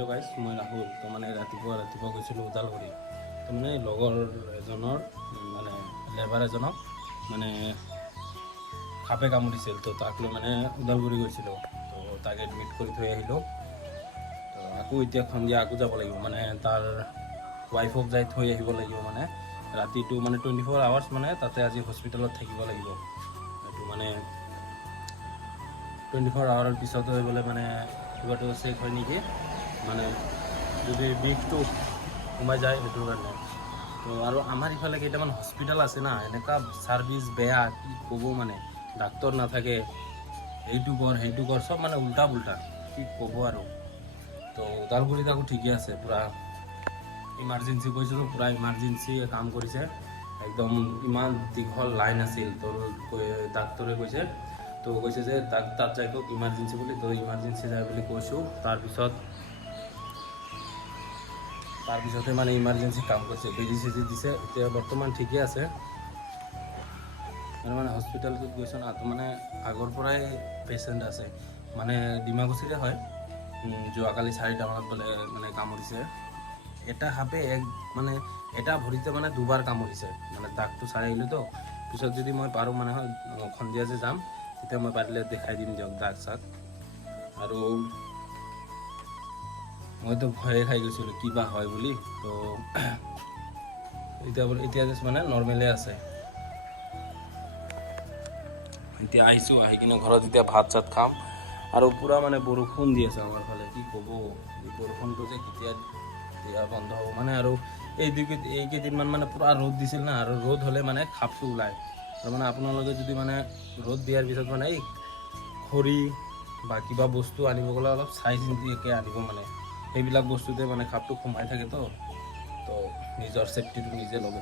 Hello' guys, মই ৰাহুল। তো মানে ৰাতিপুৱা গৈছিলোঁ ওদালগুৰি। তো মানে লগৰ এজনৰ মানে লেবাৰ এজনক মানে সাপে কামুৰিছিল। তো তাক লৈ মানে ওদালগুৰি গৈছিলোঁ। তো তাক এডমিট কৰি থৈ আহিলোঁ। তো আকৌ এতিয়া সন্ধিয়া আকৌ যাব লাগিব, মানে তাৰ ৱাইফক যাই থৈ আহিব লাগিব। মানে ৰাতিটো মানে 24 আৱাৰ্ছ মানে তাতে আজি হস্পিটেলত থাকিব লাগিব। এইটো মানে 24 আৱাৰৰ পিছত হৈ গ'লে মানে কিবাটো চেক হয় নেকি, মানে যদি বিষটো সোমাই যায় সেইটোৰ কাৰণে। তো আৰু আমাৰ ইফালে কেইটামান হস্পিটেল আছে না, এনেকুৱা ছাৰ্ভিচ বেয়া কি ক'ব, মানে ডাক্তৰ নাথাকে, এইটো কৰ সেইটো কৰ, চব মানে উল্টা পুল্টা, কি ক'ব আৰু। তো ওদালগুৰিত আকৌ ঠিকে আছে, পূৰা ইমাৰ্জেঞ্চি কৈছিলোঁ, পূৰা ইমাৰ্জেঞ্চি কাম কৰিছে একদম। ইমান দীঘল লাইন আছিল। তো ডাক্তৰে কৈছে, তো কৈছে যে তাত যাই তোক ইমাৰ্জেঞ্চি বুলি, তো ইমাৰ্জেঞ্চি যায় বুলি কৈছোঁ। তাৰপিছতে মানে ইমাৰ্জেঞ্চি কাম কৰিছে, বেজি চেজি দিছে। এতিয়া বৰ্তমান ঠিকে আছে। আৰু মানে হস্পিটেলটোত গৈছোঁ না, তো মানে আগৰ পৰাই পেচেণ্ট আছে, মানে ডিমাকুছিৰে হয়। যোৱাকালি 4টা মানত বোলে মানে কামুৰিছে এটা সাপে। মানে এটা ভৰিতে মানে 2বাৰ কামুৰিছে। মানে দাগটো চাই আহিলোঁ। তো পিছত যদি মই পাৰোঁ মানে সন্ধিয়া যে যাম, তেতিয়া মই পাৰিলে দেখাই দিম দিয়ক দাগ চাগ। আৰু মইতো ভয়ে খাই গৈছিলোঁ কিবা হয় বুলি। তো এতিয়া মানে নৰ্মেলে আছে। এতিয়া আহিছোঁ, আহি কিনে ঘৰত এতিয়া ভাত চাত খাম। আৰু পূৰা মানে বৰষুণ দি আছে আমাৰ ফালে, কি ক'ব। এই বৰষুণটো যে কেতিয়া দিয়া বন্ধ হ'ব মানে। আৰু এইকেইদিনমান মানে পূৰা ৰ'দ দিছিল না, আৰু ৰ'দ হ'লে মানে সাপটো ওলায়। আৰু মানে আপোনালোকে যদি মানে ৰ'দ দিয়াৰ পিছত মানে এই খৰি বা কিবা বস্তু আনিব গ'লে অলপ চাই চিন্তিকৈ আনিব। মানে সেইবিলাক বস্তুতে মানে সাপটো সোমাই থাকে। তো নিজৰ ছেফটিটো নিজে ল'ব।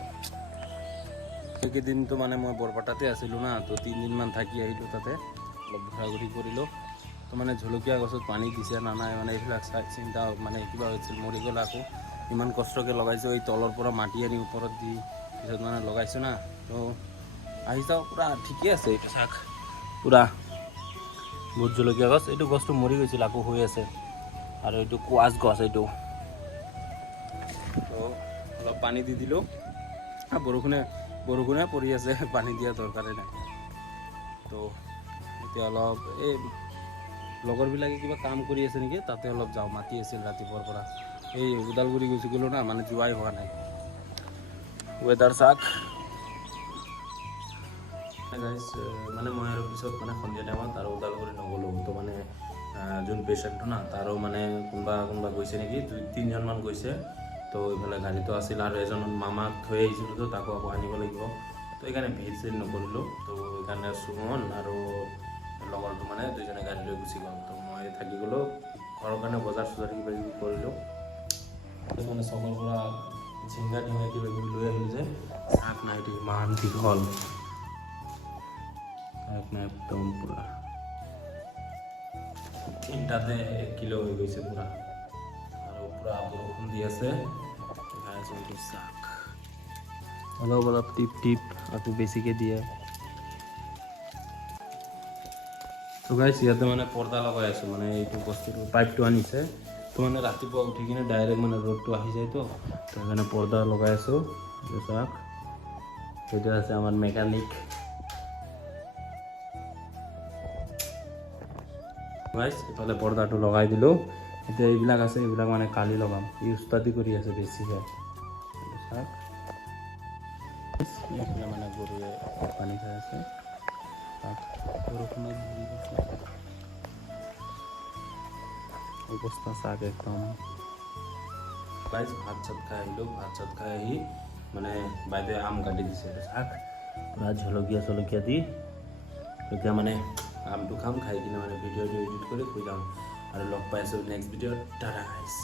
সেইকেইদিনটো মানে মই বৰপেটাতে আছিলোঁ না, তো 3 দিনমান থাকি আহিলোঁ তাতে, অলপ ঘূৰা-ঘূৰি কৰিলোঁ। তো মানে জলকীয়া গছত পানী দিছে না নাই, মানে এইবিলাক চাই চিন্তা মানে কিবা হৈছিল, মৰি গ'ল। আকৌ ইমান কষ্টকৈ লগাইছোঁ, এই তলৰ পৰা মাটি আনি ওপৰত দি পিছত মানে লগাইছোঁ না। তো আহি চাওঁ, পূৰা ঠিকে আছে। এইটো চাওক, পূৰা ভোট জলকীয়া গছ। এইটো গছটো মৰি গৈছিল, আকৌ হৈ আছে। আৰু এইটো কোৱাচ গছ এইটো। তো অলপ পানী দি দিলোঁ। বৰষুণে পৰি আছে, পানী দিয়া দৰকাৰে নাই। তো এতিয়া অলপ এই লগৰবিলাকে কিবা কাম কৰি আছে নেকি, তাতে অলপ যাওঁ। মাতি আছিল ৰাতিপুৱাৰ পৰা। এই ওদালগুৰি গ'লোঁ না, মানে যোৱাই হোৱা নাই। ৱেডাৰ চাওক গাইজ, মানে মই আৰু পিছত মানে সন্ধিয়া টাইমত আৰু ওদালগুৰি নগ'লোঁ। তো মানে যোন পেচেণ্টটো না, তাৰো মানে কোনোবা গৈছে নেকি, 2-3জনমান গৈছে। তো এইফালে গাড়ীটো আছিল, আৰু এজন মামাক থৈ আহিছিলোঁ, তো তাকো আকৌ আনিব লাগিব। তো সেইকাৰণে ভিৰ চিৰ নকৰিলোঁ। তো সেইকাৰণে সুমন আৰু লগৰটো মানে দুইজনে গাড়ী লৈ গুচি গ'ল। তো মই থাকি গ'লোঁ, ঘৰৰ কাৰণে বজাৰ চজাৰ কিবা কিবি কৰিলোঁ। মানে চকৰ পৰা ঝিংগা কিবা কিবি লৈ আহিলোঁ যে, শাক নাই, এইটো ইমান দীঘল একদম পূৰা 3টাতে 1 কিলো হৈ গৈছে পূৰা। আৰু পূৰা বৰষুণ দি আছে। শাক অলপ টিপ আকৌ বেছিকৈ দিয়ে। তো গাইছ, ইয়াতে মানে পৰ্দা লগাই আছোঁ, মানে এইটো বস্তুটো পাইপটো আনিছে। তো মানে ৰাতিপুৱা উঠি কিনে ডাইৰেক্ট মানে ৰ'দটো আহি যায়তো, তো সেইকাৰণে পৰ্দা লগাই আছোঁ। চাওক, সেইটো আছে আমাৰ মেকানিক গাইছ। ইফালে পৰ্দাটো লগাই দিলোঁ। এতিয়া এইবিলাক আছে, এইবিলাক মানে কালি লগাম। উস্তাদি কৰি আছে বেছিকৈ। চাওক, এইফালে মানে গৰুৱে পানী খাই আছে। বৰষুণত অৱস্থা চাওক একদম। গাইছ, ভাত চাত খাই আহিলোঁ। ভাত চাত খাই আহি মানে বাইদেৱে আম কাটি দিছে। চাওক, পূৰা জলকীয়া দি এতিয়া মানে আমটো খাম। খাই কিনে মানে ভিডিঅ'টো এডিট কৰি শুই যাম। আৰু লগ পাইছোঁ নেক্সট ভিডিঅ'ত। টাটা গাইছ।